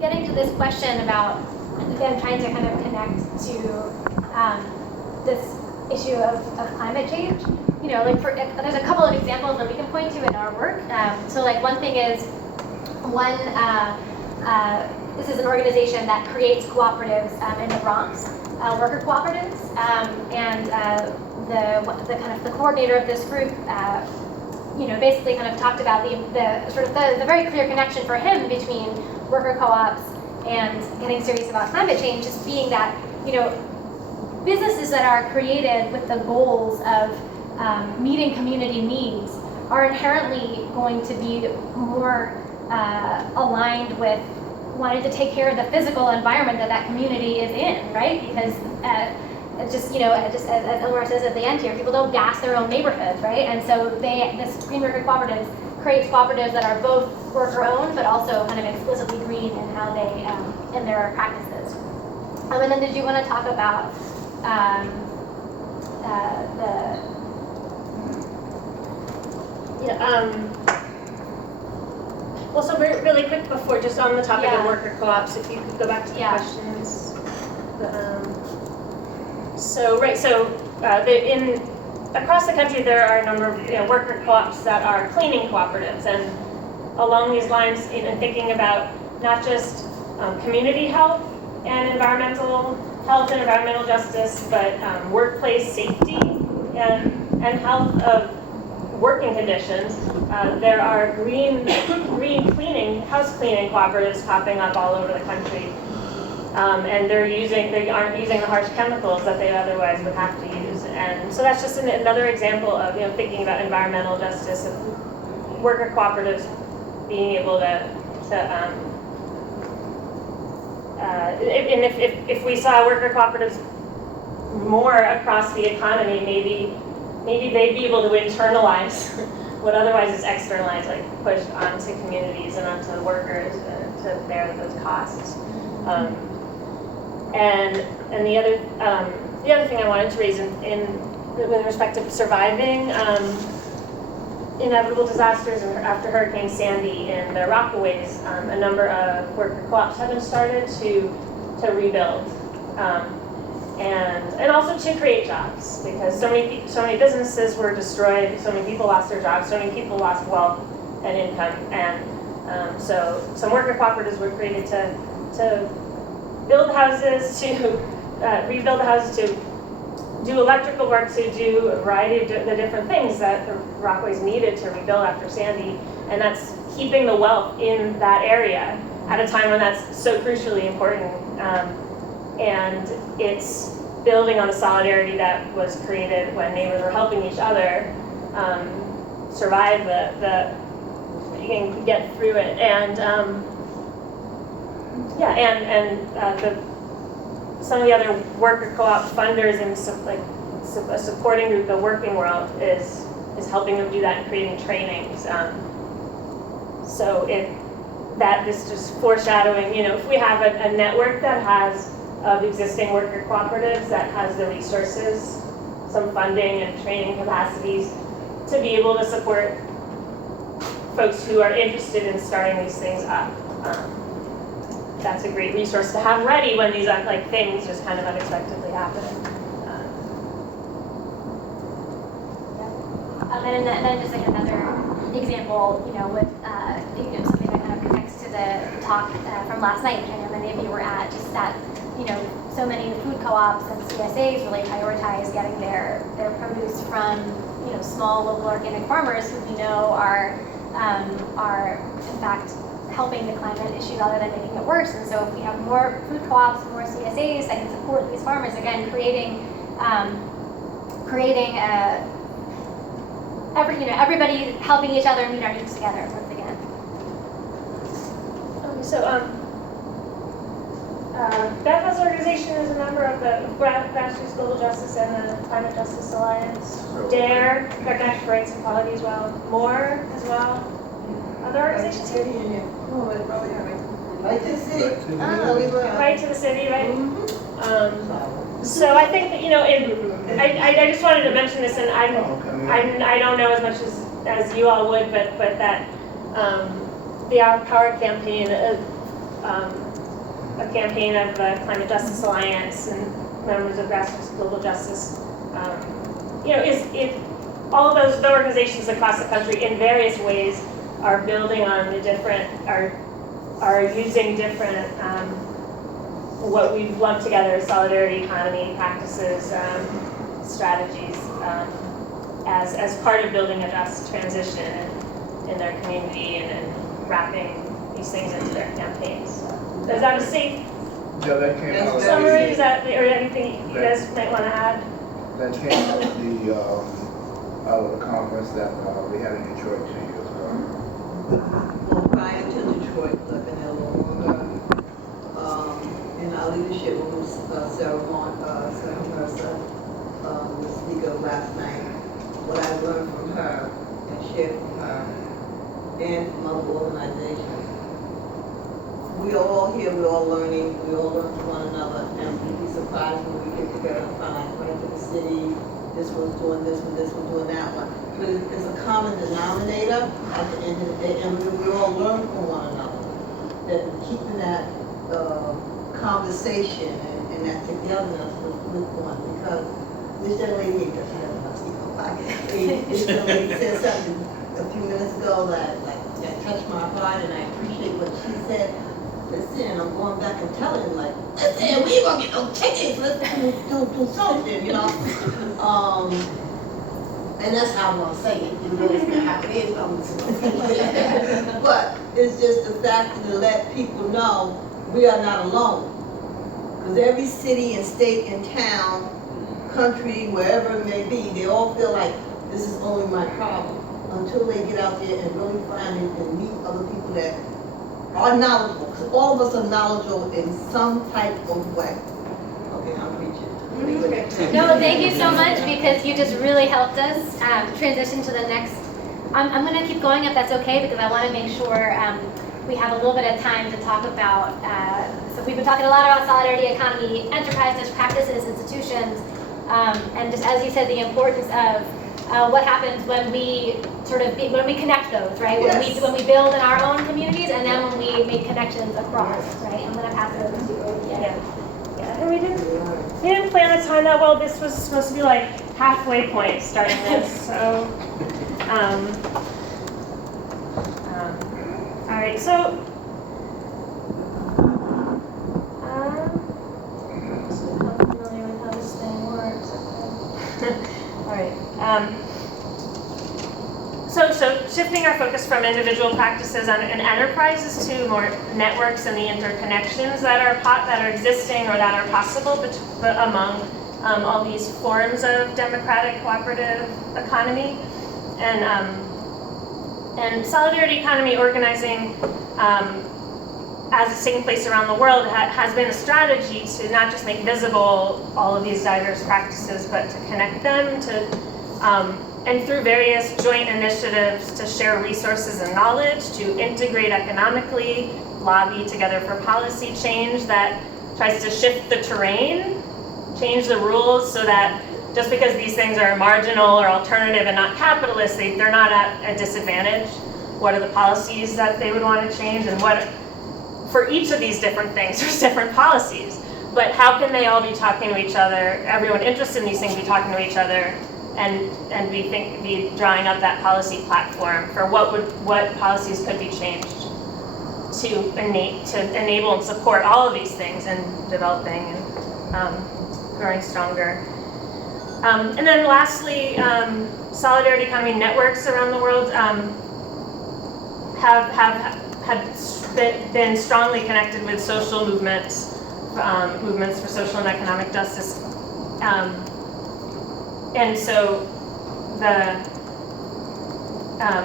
getting to this question about, again, trying to kind of connect to this issue of climate change, you know, like there's a couple of examples that we can point to in our work. So like one thing is, this is an organization that creates cooperatives in the Bronx, worker cooperatives, and the coordinator of this group, you know, basically kind of talked about the very clear connection for him between worker co-ops and getting serious about climate change, just being that, you know, businesses that are created with the goals of meeting community needs are inherently going to be more aligned with wanting to take care of the physical environment that community is in, right? Because it's just, you know, just as Elmore says at the end here, people don't gas their own neighborhoods, right? And so this Green Worker Cooperatives creates cooperatives that are both worker-owned, but also kind of explicitly green in how they, in their practices. And then did you want to talk about well, so really quick before, just on the topic of worker co-ops, if you could go back to the questions. Across the country there are a number of worker co-ops that are cleaning cooperatives, and along these lines, in thinking about not just community health and environmental justice, but workplace safety and health of working conditions. There are green cleaning, house cleaning cooperatives popping up all over the country, and they aren't using the harsh chemicals that they otherwise would have to use. And so that's just another example of thinking about environmental justice, of worker cooperatives being able to and if we saw worker cooperatives more across the economy, maybe they'd be able to internalize what otherwise is externalized, like pushed onto communities and onto the workers to bear those costs. And the other thing I wanted to raise with respect to surviving inevitable disasters after Hurricane Sandy in the Rockaways, a number of worker co-ops have been started to rebuild. And also to create jobs, because so many businesses were destroyed, so many people lost their jobs, so many people lost wealth and income, and so some worker cooperatives were created to build houses, to rebuild the houses, to do electrical work, to do a variety of the different things that the Rockaways needed to rebuild after Sandy, and that's keeping the wealth in that area at a time when that's so crucially important. And it's building on the solidarity that was created when neighbors were helping each other survive and get through it. And some of the other worker co-op funders and a supporting group, the Working World, is helping them do that and creating trainings. So this just foreshadowing, if we have a network that has of existing worker cooperatives that has the resources, some funding and training capacities to be able to support folks who are interested in starting these things up. That's a great resource to have ready when these things just kind of unexpectedly happen. And then just another example, with something that kind of connects to the talk from last night, which I know many of you were at, just that so many food co-ops and CSAs really prioritize getting their produce from small local organic farmers who we know are in fact helping the climate issue rather than making it worse. And so if we have more food co-ops, more CSAs that can support these farmers, again creating everybody helping each other meet our needs together once again. Beth's organization is a member of the Grassroots Global Justice and the Climate Justice Alliance. DARE, Direct Action for Rights and Equality as well. MORE as well. Other organizations here? Right to the city. Right to the city, right? So I think that, I just wanted to mention this, and I don't know as much as you all would, but that the Our Power campaign a campaign of the Climate Justice Alliance and members of Grassroots Global Justice. All of those organizations across the country in various ways are building on the different, are using different, what we've lumped together as solidarity economy practices, strategies, as part of building a just transition in their community and wrapping these things into their campains. So, is that a safe summary? Is that, or anything you guys might want to add? That came out of the conference that we had in Detroit 2 years ago. Well, prior to Detroit, like in Illinois, in our leadership room, Sarah Mercer, the speaker last night, what I learned from her and shared from her and from other organizations. We are all here, we're all learning, we all learn from one another, and we'd be surprised when we get together and find, went to the city, this one's doing this one, this one's doing that one. But it's a common denominator at the end of the day, and we all learn from one another. That keeping that conversation and that togetherness with one, because this young lady, because she doesn't have to speak on pocket, this young lady said something a few minutes ago that touched my heart, and I appreciate what she said. Listen, I'm going back and telling him, like, listen, we ain't gonna get no tickets, let's do something, you know? And that's how I'm gonna say it, you know, it's not how it is, I'm gonna say it. But it's just the fact to let people know we are not alone. Because every city and state and town, country, wherever it may be, they all feel like this is only my problem. Until they get out there and really find and meet other people that are knowledgeable, because all of us are knowledgeable in some type of way. Okay, I'm preaching. No, thank you so much, because you just really helped us transition to the next. I'm going to keep going if that's okay, because I want to make sure we have a little bit of time to talk about, so we've been talking a lot about solidarity economy, enterprises, practices, institutions, and just as you said, the importance of what happens when we when we connect those, right? Yes. When we build in our own communities, and then when we make connections across, right? I'm going to pass it over to you. Yeah, and we didn't plan the time that well. This was supposed to be like halfway point starting this, so. All right, so. I'm not familiar with how this thing works. All right. So shifting our focus from individual practices and enterprises to more networks and the interconnections that are existing or that are possible among all these forms of democratic cooperative economy, and solidarity economy organizing as it's taking place around the world has been a strategy to not just make visible all of these diverse practices, but to connect them and through various joint initiatives to share resources and knowledge, to integrate economically, lobby together for policy change that tries to shift the terrain, change the rules so that just because these things are marginal or alternative and not capitalist, they're not at a disadvantage. What are the policies that they would want to change, and what, for each of these different things, there's different policies. But how can they all be talking to each other, everyone interested in these things be talking to each other, and be drawing up that policy platform for what policies could be changed to enable and support all of these things and developing and growing stronger. And then lastly, solidarity economy networks around the world have been strongly connected with social movements, movements for social and economic justice. And so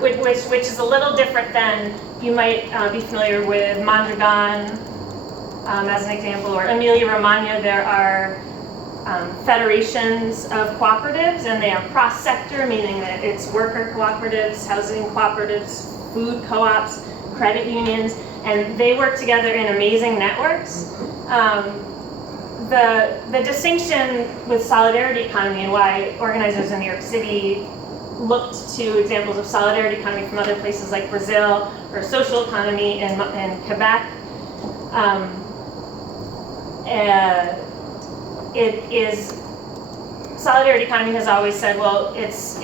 which is a little different than you might be familiar with Mondragon as an example, or Emilia Romagna. There are federations of cooperatives, and they are cross-sector, meaning that it's worker cooperatives, housing cooperatives, food co-ops, credit unions, and they work together in amazing networks. The distinction with solidarity economy and why organizers in New York City looked to examples of solidarity economy from other places like Brazil or social economy in Quebec It is, solidarity economy has always said, well, it's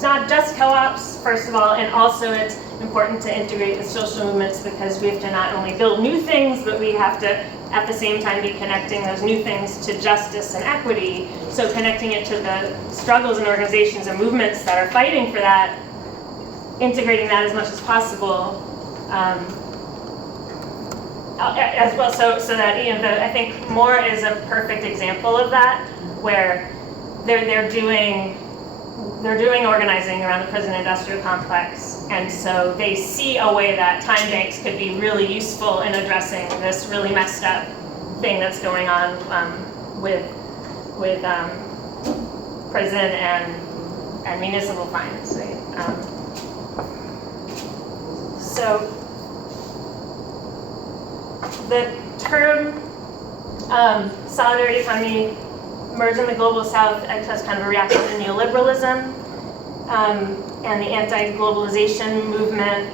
not just co-ops, first of all, and also it's important to integrate with social movements because we have to not only build new things, but we have to, at the same time, be connecting those new things to justice and equity. So connecting it to the struggles and organizations and movements that are fighting for that, integrating that as much as possible. As well, so that I think Moore is a perfect example of that, where they're doing organizing around the prison industrial complex, and so they see a way that time banks could be really useful in addressing this really messed up thing that's going on with prison and municipal fines. Right? So the term solidarity economy emerged in the global south as kind of a reaction to neoliberalism, and the anti-globalization movement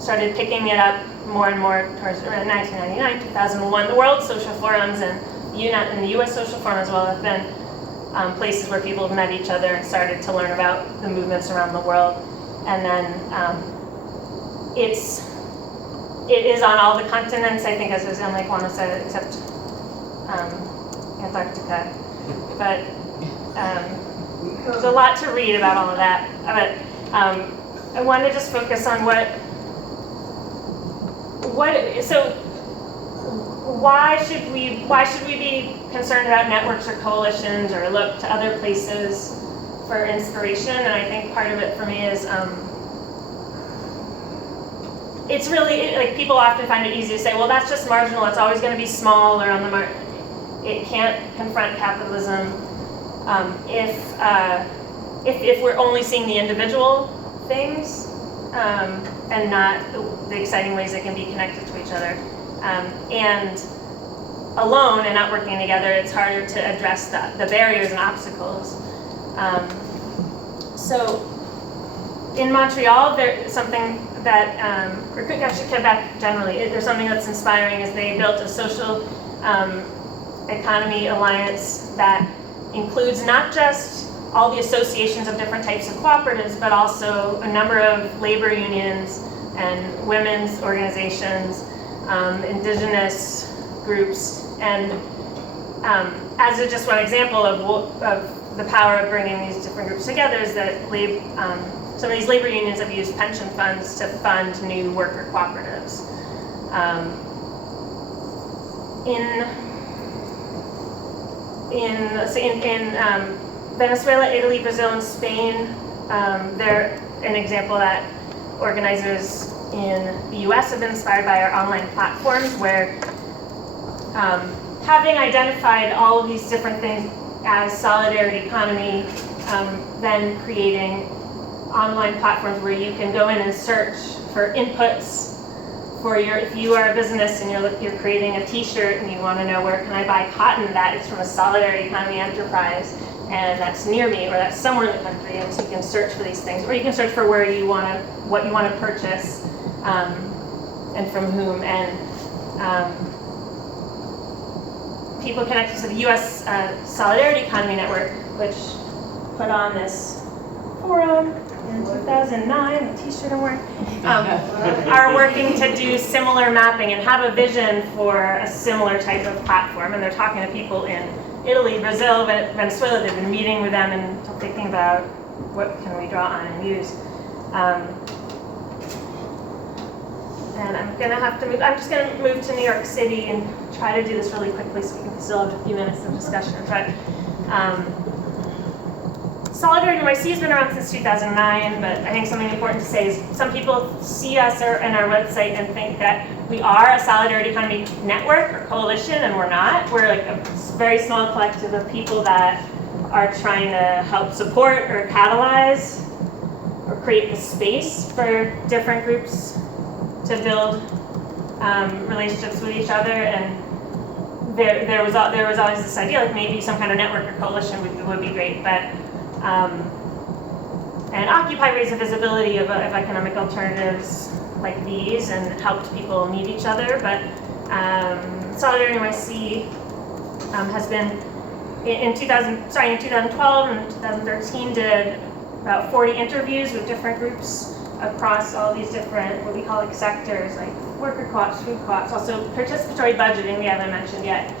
started picking it up more and more towards around 1999, 2001. The World Social Forums and the US Social Forum as well have been places where people have met each other and started to learn about the movements around the world. And then it is on all the continents, I think, as Emily Kwama said, except Antarctica. But there's a lot to read about all of that. But I want to just focus on so why should we be concerned about networks or coalitions or look to other places for inspiration? And I think part of it for me is it's really, like, people often find it easy to say, well, that's just marginal, it's always going to be small or on the margin. It can't confront capitalism if we're only seeing the individual things and not the exciting ways they can be connected to each other. And alone and not working together, it's harder to address the barriers and obstacles. So in Montreal, there's something that, or actually Quebec generally, there's something that's inspiring is they built a social economy alliance that includes not just all the associations of different types of cooperatives, but also a number of labor unions and women's organizations, indigenous groups, and as just one example of the power of bringing these different groups together is that some of these labor unions have used pension funds to fund new worker cooperatives. In Venezuela, Italy, Brazil, and Spain, they're an example that organizers in the US have been inspired by our online platforms, where having identified all of these different things as solidarity economy, then creating online platforms where you can go in and search for inputs for if you are a business and you're creating a t-shirt and you want to know where can I buy cotton that is from a solidarity economy enterprise and that's near me or that's somewhere in the country, and so you can search for these things, or you can search for what you want to purchase and from whom. And people connected to the US Solidarity Economy Network, which put on this forum in 2009, the t-shirt I'm wearing, are working to do similar mapping and have a vision for a similar type of platform. And they're talking to people in Italy, Brazil, Venezuela. They've been meeting with them and thinking about what can we draw on and use. And I'm just gonna move to New York City and try to do this really quickly so we can still have a few minutes of discussion. But Solidarity NYC has been around since 2009, but I think something important to say is some people see us and our website and think that we are a solidarity economy network or coalition, and we're not. We're like a very small collective of people that are trying to help support or catalyze or create the space for different groups to build relationships with each other. And there was always this idea, like maybe some kind of network or coalition would be great, but and Occupy raised the visibility of economic alternatives like these and helped people meet each other. But Solidarity NYC has been in 2012 and 2013 did about 40 interviews with different groups across all these different, what we call like sectors, like worker co-ops, food co-ops, also participatory budgeting we haven't mentioned yet,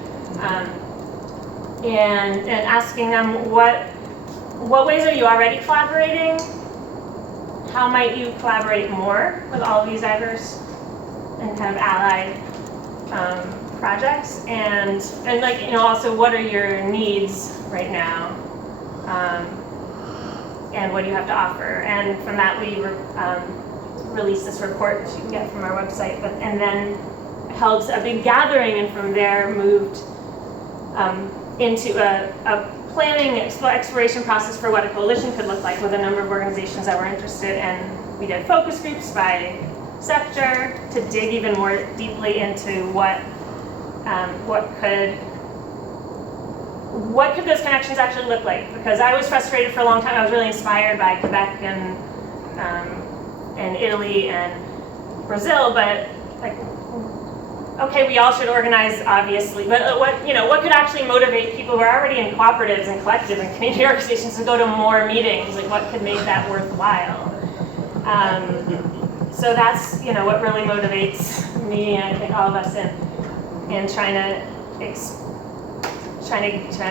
and asking them what ways are you already collaborating? How might you collaborate more with all these diverse and kind of allied projects, and like, you know, also what are your needs right now, and what do you have to offer? And from that we released this report that you can get from our website, and then held a big gathering, and from there moved into a planning exploration process for what a coalition could look like with a number of organizations that were interested, and we did focus groups by sector to dig even more deeply into what could those connections actually look like? Because I was frustrated for a long time. I was really inspired by Quebec and Italy and Brazil, but like, okay, we all should organize, obviously, but what could actually motivate people who are already in cooperatives and collectives and community organizations to go to more meetings? Like, what could make that worthwhile? So that's, you know, what really motivates me and I think all of us in trying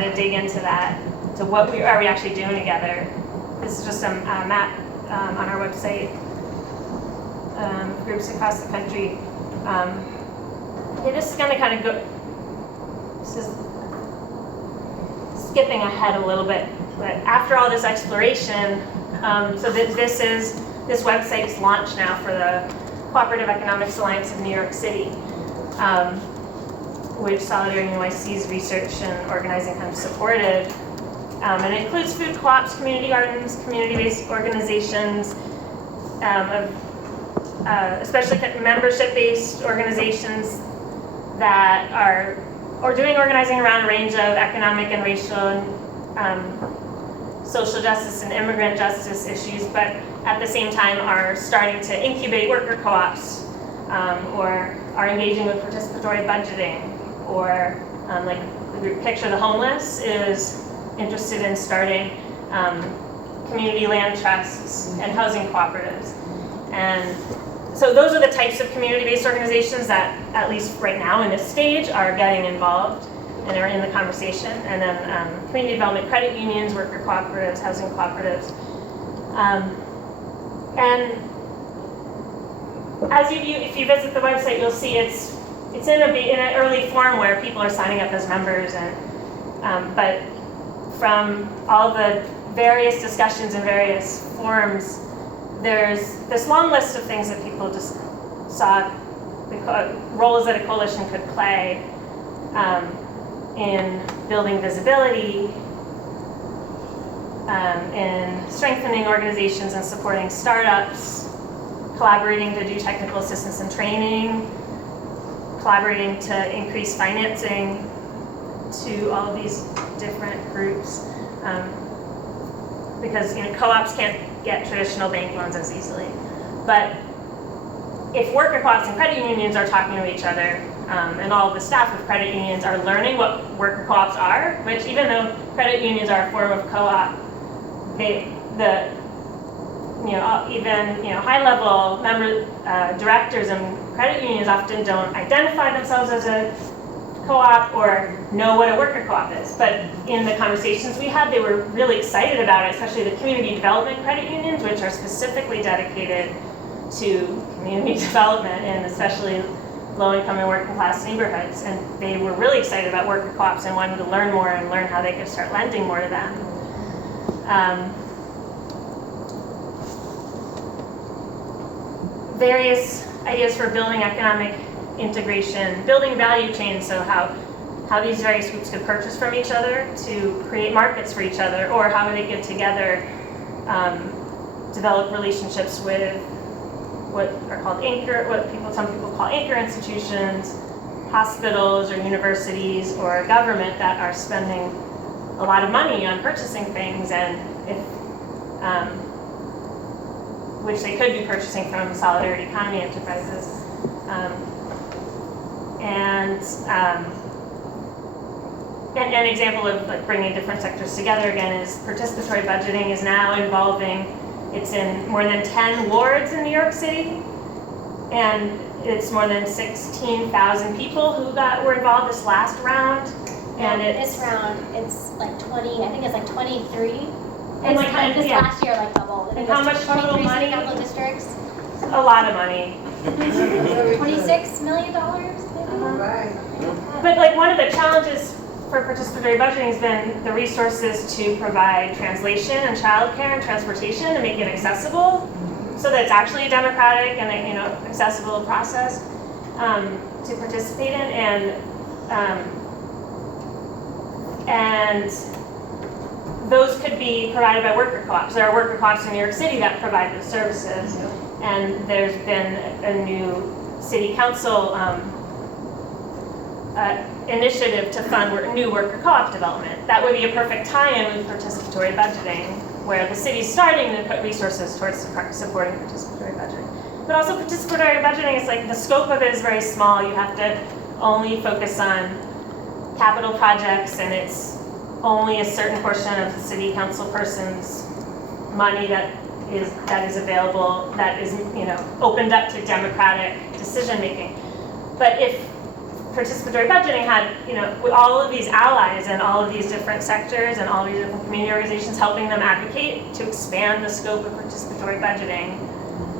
to dig into that, to what are we actually doing together. This is just a map on our website, groups across the country. This is going to kind of go, this is skipping ahead a little bit, but after all this exploration, so this website's launched now for the Cooperative Economics Alliance of New York City, which Solidarity NYC's research and organizing kind of supported. And it includes food co-ops, community gardens, community-based organizations, especially membership-based organizations that are doing organizing around a range of economic and racial and social justice and immigrant justice issues, but at the same time are starting to incubate worker co-ops, or are engaging with participatory budgeting, or like the group Picture the Homeless is interested in starting community land trusts and housing cooperatives. And so those are the types of community-based organizations that, at least right now in this stage, are getting involved and are in the conversation. And then community development credit unions, worker cooperatives, housing cooperatives. And as if you visit the website, you'll see it's in an early form where people are signing up as members, and but from all the various discussions in various forums, there's this long list of things that people just saw roles that a coalition could play in building visibility, in strengthening organizations and supporting startups, collaborating to do technical assistance and training, collaborating to increase financing to all of these different groups, because co-ops can't get traditional bank loans as easily. But if worker co-ops and credit unions are talking to each other, and all of the staff of credit unions are learning what worker co-ops are, which even though credit unions are a form of co-op, high-level directors and credit unions often don't identify themselves as a co-op or know what a worker co-op is. But in the conversations we had, they were really excited about it, especially the community development credit unions, which are specifically dedicated to community development and especially low-income and working-class neighborhoods. And they were really excited about worker co-ops and wanted to learn more and learn how they could start lending more to them. Various ideas for building economic integration, building value chains, so how these various groups could purchase from each other to create markets for each other, or how they get together, develop relationships with what are called some people call anchor institutions, hospitals or universities or government that are spending a lot of money on purchasing things, and if which they could be purchasing from solidarity economy enterprises. An example of like bringing different sectors together again is participatory budgeting is now involving, it's in more than 10 wards in New York City, and it's more than 16,000 people who were involved this last round. And this round, it's like 20, I think it's like 23. And like kind of this yeah. last year like doubled. And how much total 23 money? city council districts. A lot of money. $26 million maybe? Right. But like one of the challenges for participatory budgeting has been the resources to provide translation and childcare and transportation to make it accessible, so that it's actually a democratic and accessible process to participate in, and those could be provided by worker co-ops. There are worker co-ops in New York City that provide those services, and there's been a new city council initiative to fund new worker co-op development. That would be a perfect tie-in with participatory budgeting, where the city's starting to put resources towards supporting participatory budgeting. But also participatory budgeting is like, the scope of it is very small. You have to only focus on capital projects, and it's only a certain portion of the city council person's money that is available, that is opened up to democratic decision making. But if participatory budgeting had, with all of these allies and all of these different sectors and all of these different community organizations helping them advocate to expand the scope of participatory budgeting,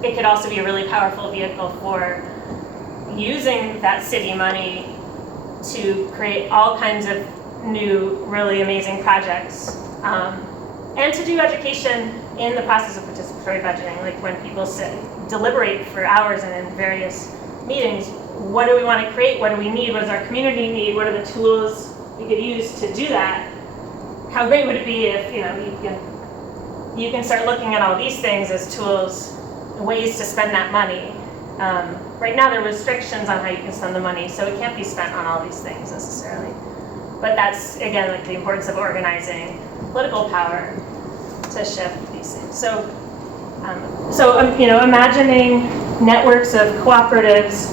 it could also be a really powerful vehicle for using that city money to create all kinds of new, really amazing projects, and to do education in the process of participatory budgeting, like when people deliberate for hours and in various meetings. What do we want to create? What do we need? What does our community need? What are the tools we could use to do that? How great would it be if you can start looking at all these things as tools, ways to spend that money. Right now there are restrictions on how you can spend the money, so it can't be spent on all these things necessarily. But that's, again, like the importance of organizing political power to shift these things. So imagining networks of cooperatives,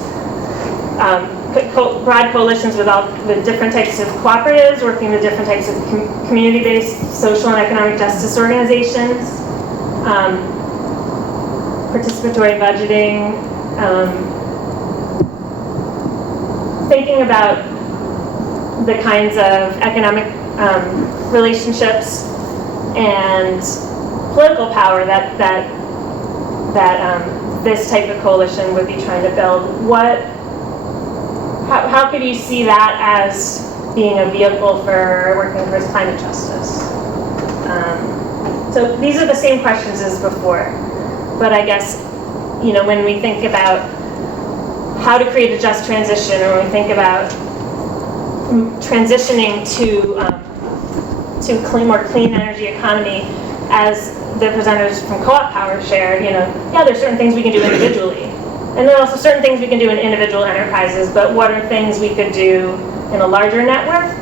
broad coalitions with different types of cooperatives, working with different types of community-based social and economic justice organizations, participatory budgeting, thinking about the kinds of economic relationships and political power that this type of coalition would be trying to build. How could you see that as being a vehicle for working towards climate justice? So these are the same questions as before, but I guess when we think about how to create a just transition, or when we think about transitioning to more clean energy economy, as the presenters from Co-op Power shared, there's certain things we can do individually. And there are also certain things we can do in individual enterprises, but what are things we could do in a larger network?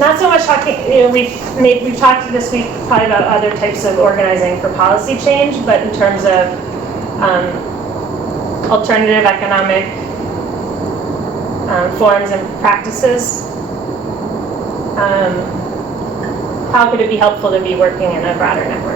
Not so much talking, we've talked this week probably about other types of organizing for policy change, but in terms of alternative economic forms and practices, how could it be helpful to be working in a broader network?